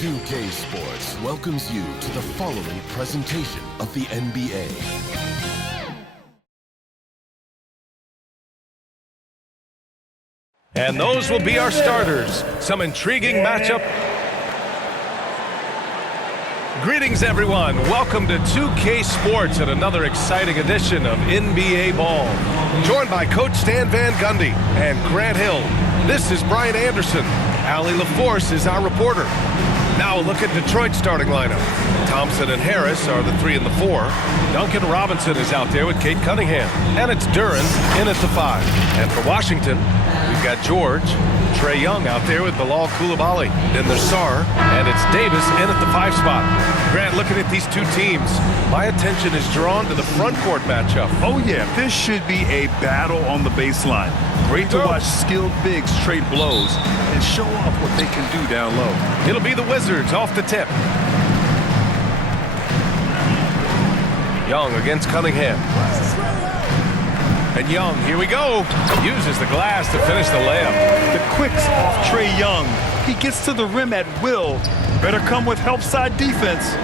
2K Sports welcomes you to the following presentation of the NBA. And those will be our starters. Some intriguing matchup. Greetings, everyone. Welcome to 2K Sports and another exciting edition of NBA Ball. Joined by Coach Stan Van Gundy and Grant Hill. This is Brian Anderson. Allie LaForce is our reporter. Now a look at Detroit's starting lineup. Thompson and Harris are the 3 and the 4. Duncan Robinson is out there with Kate Cunningham. And it's Duren in at the 5. And for Washington, we've got George, Trae Young out there with Bilal Coulibaly. Then there's Sarr, and it's Davis in at the 5 spot. Grant, looking at these two teams, my attention is drawn to the front court matchup. Oh yeah, this should be a battle on the baseline. Great to watch skilled bigs trade blows and show off what they can do down low. It'll be the Wizards off the tip. Young against Cunningham. And Young, here we go. Uses the glass to finish the layup. The quicks off Trae Young. He gets to the rim at will. Better come with help side defense.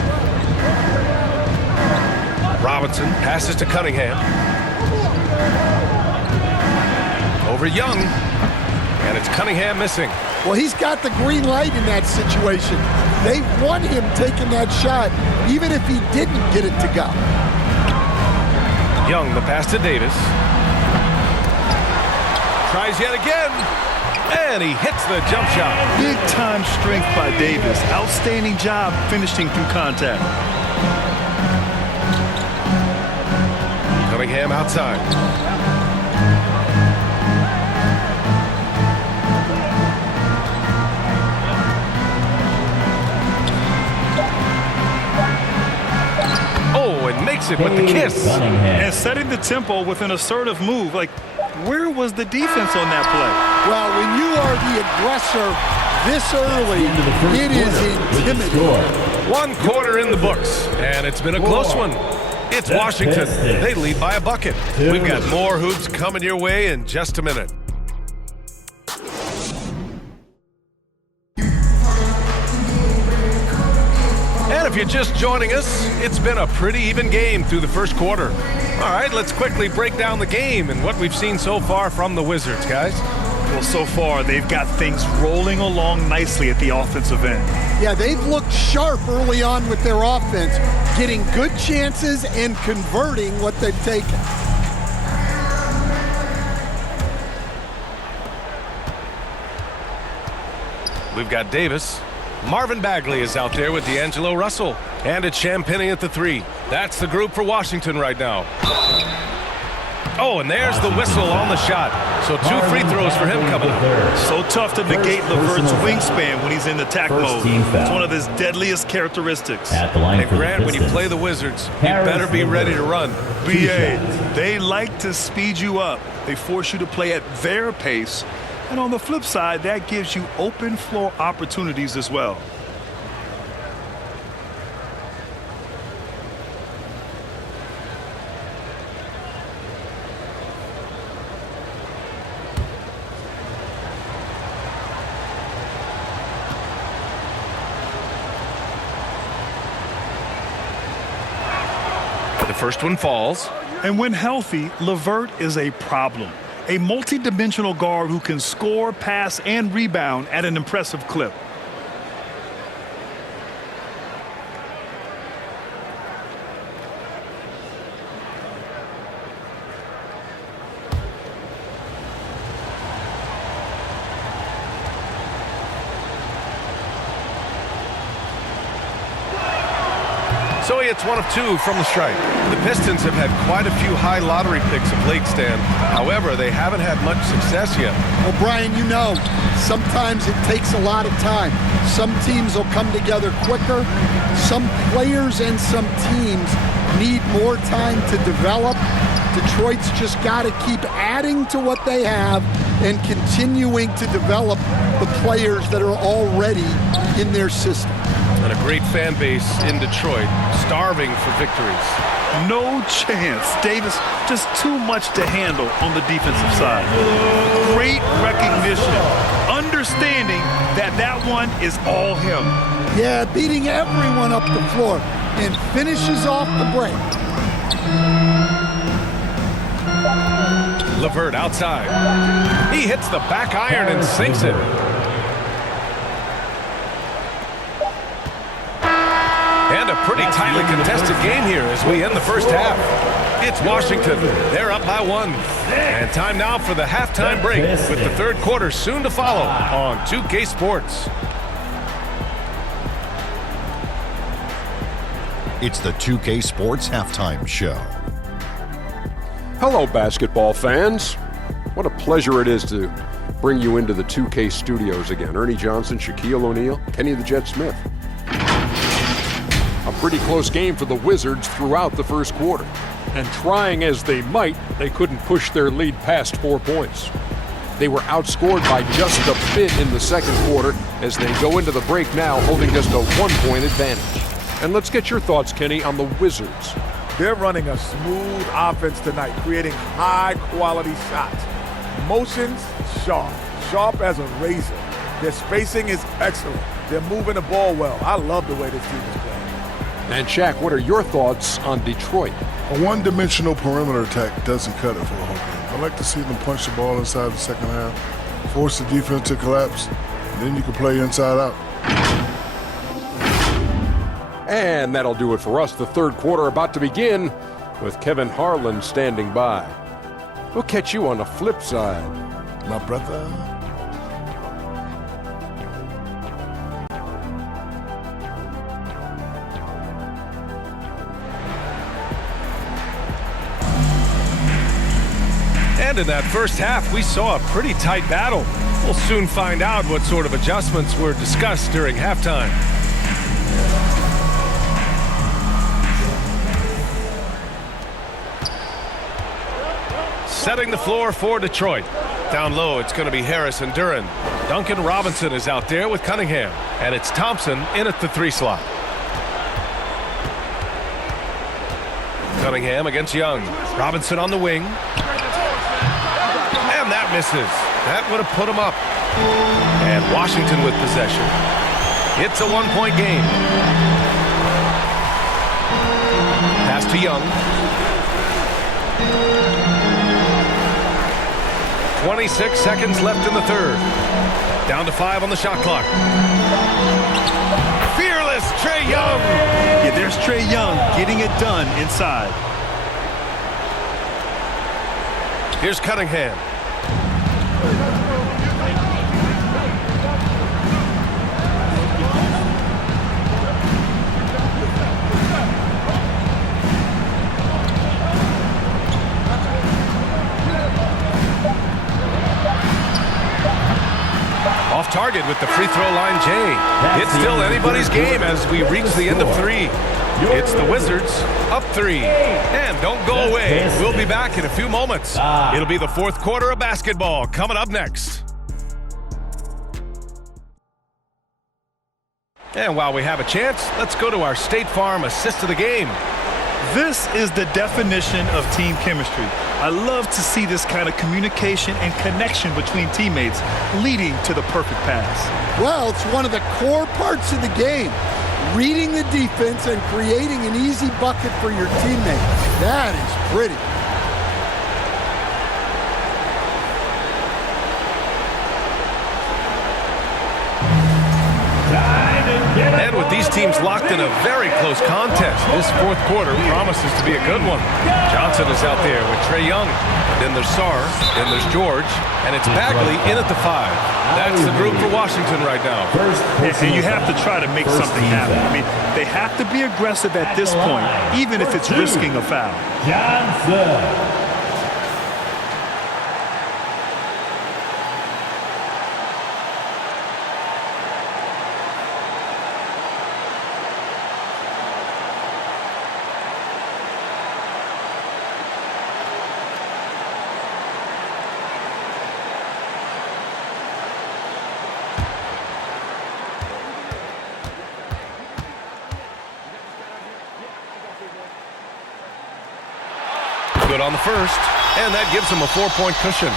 Robinson passes to Cunningham. Over Young. And it's Cunningham missing. Well, he's got the green light in that situation. They want him taking that shot, even if he didn't get it to go. Young, the pass to Davis. Tries yet again. And he hits the jump shot. Big time strength by Davis. Outstanding job finishing through contact. Cunningham outside. Oh, and makes it with the kiss. And setting the tempo with an assertive move. Like, where was the defense on that play? Well, when you are the aggressor this early, it is intimidating. 1 quarter in the books, and it's been a close one. It's Washington. They lead by a bucket. We've got more hoops coming your way in just a minute. And if you're just joining us, it's been a pretty even game through the first quarter. All right, let's quickly break down the game and what we've seen so far from the Wizards, guys. Well, so far, they've got things rolling along nicely at the offensive end. Yeah, they've looked sharp early on with their offense, getting good chances and converting what they've taken. We've got Davis. Marvin Bagley is out there with D'Angelo Russell. And it's Champagnie at the 3. That's the group for Washington right now. Oh, and there's the whistle on the shot. So 2 free throws for him coming up. So tough to negate LeVert's wingspan when he's in attack mode. It's one of his deadliest characteristics. And Grant, when you play the Wizards, you better be ready to run. BA, they like to speed you up. They force you to play at their pace. And on the flip side, that gives you open floor opportunities as well. The first one falls. And when healthy, LeVert is a problem. A multi-dimensional guard who can score, pass, and rebound at an impressive clip. So he hits 1 of 2 from the stripe. The Pistons have had quite a few high lottery picks of late, Stan. However, they haven't had much success yet. Well, Brian, you know, sometimes it takes a lot of time. Some teams will come together quicker. Some players and some teams need more time to develop. Detroit's just got to keep adding to what they have and continuing to develop the players that are already in their system. And a great fan base in Detroit, starving for victories. No chance. Davis, just too much to handle on the defensive side. Great recognition. Under understanding that that one is all him. Yeah, beating everyone up the floor and finishes off the break. LeVert outside. He hits the back iron and sinks it. And a pretty tightly contested game here as we end the first half. It's Washington. They're up by 1. And time now for the halftime break with the third quarter soon to follow on 2K Sports. It's the 2K Sports Halftime Show. Hello, basketball fans. What a pleasure it is to bring you into the 2K studios again. Ernie Johnson, Shaquille O'Neal, Kenny the Jet Smith. A pretty close game for the Wizards throughout the first quarter. And trying as they might, they couldn't push their lead past 4 points. They were outscored by just a bit in the second quarter as they go into the break now holding just a 1-point advantage. And let's get your thoughts, Kenny, on the Wizards. They're running a smooth offense tonight, creating high-quality shots. Motions, sharp as a razor. Their spacing is excellent. They're moving the ball well. I love the way this team is playing. And Shaq, what are your thoughts on Detroit? A one-dimensional perimeter attack doesn't cut it for the whole game. I like to see them punch the ball inside the second half, force the defense to collapse, and then you can play inside out. And that'll do it for us. The third quarter about to begin with Kevin Harlan standing by. We'll catch you on the flip side, My brother. And in that first half, we saw a pretty tight battle. We'll soon find out what sort of adjustments were discussed during halftime. Setting the floor for Detroit. Down low, it's going to be Harris and Duren. Duncan Robinson is out there with Cunningham. And it's Thompson in at the 3 slot. Cunningham against Young. Robinson on the wing. And that misses. That would have put him up. And Washington with possession. It's a 1-point game. Pass to Young. 26 seconds left in the third. Down to 5 on the shot clock. Fearless Trae Young. Yeah, there's Trae Young getting it done inside. Here's Cunningham. Off target with the free throw line, Jay. It's still anybody's game as we reach the end of 3. It's the Wizards up 3. And don't go away. We'll be back in a few moments. It'll be the fourth quarter of basketball coming up next. And while we have a chance, let's go to our State Farm assist of the game. This is the definition of team chemistry. I love to see this kind of communication and connection between teammates leading to the perfect pass. Well, it's one of the core parts of the game. Reading the defense and creating an easy bucket for your teammate. That is pretty. And with these teams locked in a very close contest, this fourth quarter promises to be a good one. Johnson is out there with Trae Young. Then there's Sarr, then there's George, and it's Bagley in at the 5. That's the group for Washington right now. And you have to try to make something happen. I mean, they have to be aggressive at this point, even if it's risking a foul. Johnson. Good on the first, and that gives him a 4-point cushion.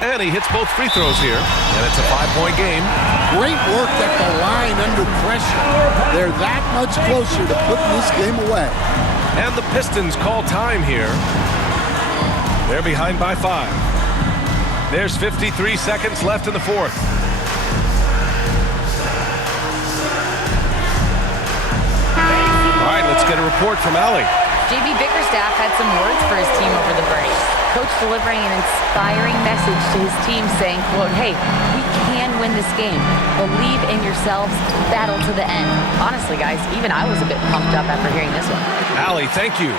And he hits both free throws here, and it's a 5-point game. Great work at the line under pressure. They're that much closer to putting this game away. And the Pistons call time here. They're behind by 5. There's 53 seconds left in the fourth. All right, let's get a report from Allie. JB Bickerstaff had some words for his team over the break. Coach delivering an inspiring message to his team saying, quote, hey, we can win this game. Believe in yourselves. Battle to the end. Honestly, guys, even I was a bit pumped up after hearing this one. Allie, thank you.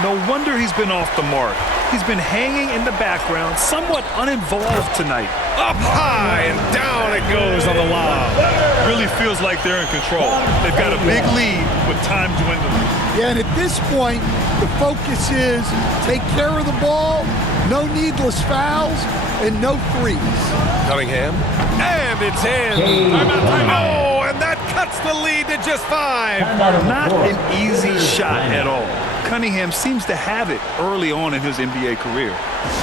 No wonder he's been off the mark. He's been hanging in the background, somewhat uninvolved tonight. Up high and down it goes on the lob. Really feels like they're in control. They've got a big lead with time dwindling. Yeah, and at this point, the focus is take care of the ball, no needless fouls, and no threes. Cunningham, and it's in. Oh, and that cuts the lead to just 5. Not an easy shot at all. Cunningham seems to have it early on in his NBA career.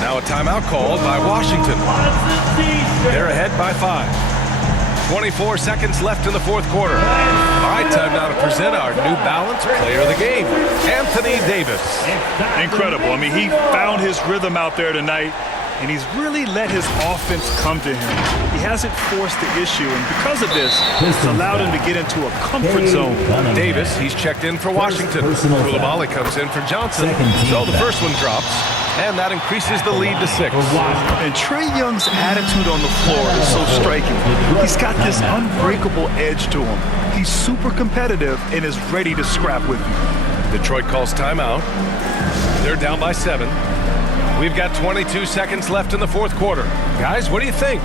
Now a timeout called by Washington. They're ahead by 5. 24 seconds left in the fourth quarter. All right, time now to present our New Balance Player of the Game, Anthony Davis. Incredible. I mean, he found his rhythm out there tonight, and he's really let his offense come to him. He hasn't forced the issue, and because of this, it's allowed him to get into a comfort zone. Davis, he's checked in for Washington. Koulibaly comes in for Johnson. So the first one drops, and that increases the lead to 6. And Trae Young's attitude on the floor is so striking. He's got this unbreakable edge to him. He's super competitive and is ready to scrap with you. Detroit calls timeout. They're down by 7. We've got 22 seconds left in the fourth quarter. Guys, what do you think?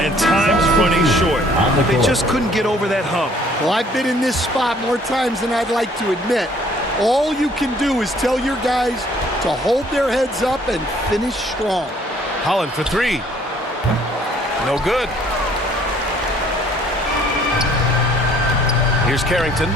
And time's running short. They just couldn't get over that hump. Well, I've been in this spot more times than I'd like to admit. All you can do is tell your guys to hold their heads up and finish strong. Holland for 3. No good. Here's Carrington.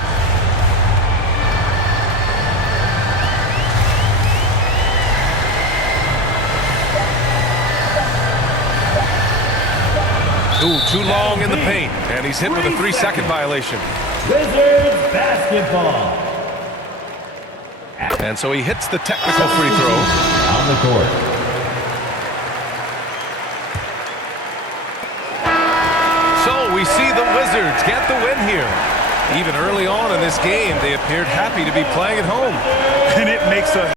Ooh, too long in the paint, and he's hit with a 3-second violation. Wizards basketball. And so he hits the technical free throw. On the court. So we see the Wizards get the win here. Even early on in this game, they appeared happy to be playing at home. And it makes a